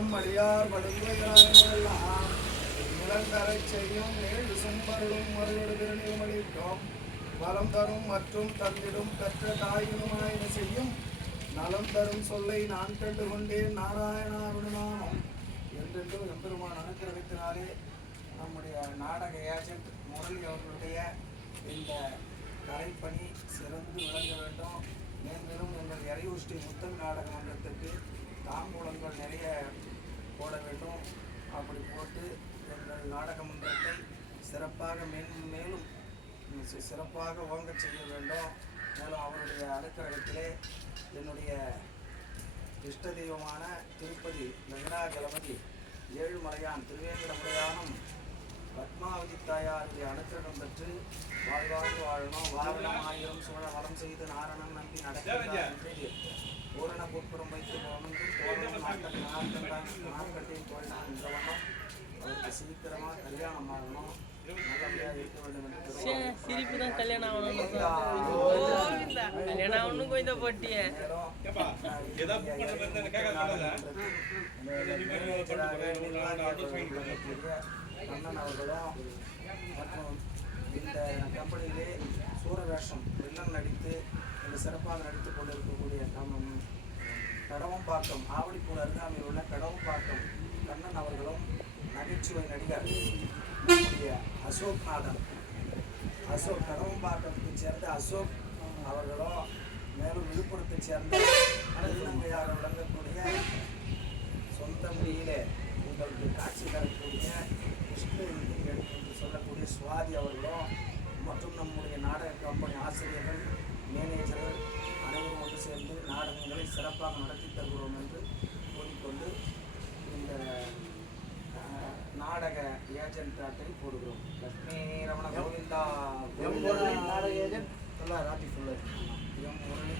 மலரும் அடியார் படுகையெல்லாம் நிலந்தரை செய்யும் ஏழு சும்பருளும் மறுவடு திருநிலமளிக்கும் வளம் தரும் மற்றும் தந்திடும் பெற்ற தாயினுமாயின செய்யும் நலம் தரும் சொல்லை நான் கண்டு கொண்டேன் நாராயணாருணநாமம் என்றென்றும் எம்பெருமான் அனுக்கிரகத்தினாலே நம்முடைய நாடக ஏஜென்ட் முரளி அவர்களுடைய இந்த கலைப்பணி சிறந்து விளங்க வேண்டும். மேலும் எங்கள் எரையூஷ்டி முத்தம் நாடக மன்றத்திற்கு அப்படி எங்கள் நாடக மன்றத்தை சிறப்பாக மேலும் மேலும் சிறப்பாக ஓங்கச் செய்ய வேண்டும். மேலும் அவருடைய அனுக்கிரகத்திலே என்னுடைய இஷ்ட தெய்வமான திருப்பதி வெங்கடாஜலபதி ஏழுமலையான் திருவேங்கடமுடையானும் பத்மாவதி தாயாருடைய அனுக்கிரகம் பெற்று வாழ்வாழ்வு வாழணும். வாரணம் ஆயிரம் சூழ வளம் செய்து நாரணம் நம்பி நடக்கிறார் பூரண பொற்புறம் வைத்து போனந்து தோரணம் நாட்கள் நாட்கள் நாட்கட்டையும் தோழினான் கல்யாணம் ஆகணும் சிரிப்பு தான் கல்யாணம் ஆகணும் கல்யாணம் ஆகணும் கோவிந்தா போட்டியே. அண்ணன் அவர்களும் மற்றும் இந்த கம்பெனியிலே சூரவேஷம் வில்லன் நடித்து இந்த சிறப்பாக நடித்துக் கொண்டிருக்கக்கூடிய நம் கடவம்பாக்கம் ஆவடிப்பூர் அருகாமையில் உள்ள கடவம்பாக்கம் கண்ணன் அவர்களும் நகைச்சுவை அசோக் நாதன் அசோக் கடவம்பாக்கத்தை சேர்ந்த அசோக் அவர்களோ மேலும் விழுப்புரத்தை சேர்ந்த திருநங்கையாக விளங்கக்கூடிய சொந்த மொழியிலே உங்களுக்கு காட்சி தரக்கூடிய கிருஷ்ண என்று சொல்லக்கூடிய சுவாதி அவர்களோ மற்றும் நம்முடைய நாடக கம்பெனி ஆசிரியர்கள் மேனேஜர்கள் அனைவரும் ஒன்று சேர்ந்து நாடகங்களை சிறப்பாக நடத்தி தருகிறோம் என்று நாடக ஏஜென்ட் அட்டை போடுகிறோம். லட்சுமி ரமண கோவிந்தா எம் முரளி நாடக ஏஜென்ட். சொல்லுவார் எம் முரளி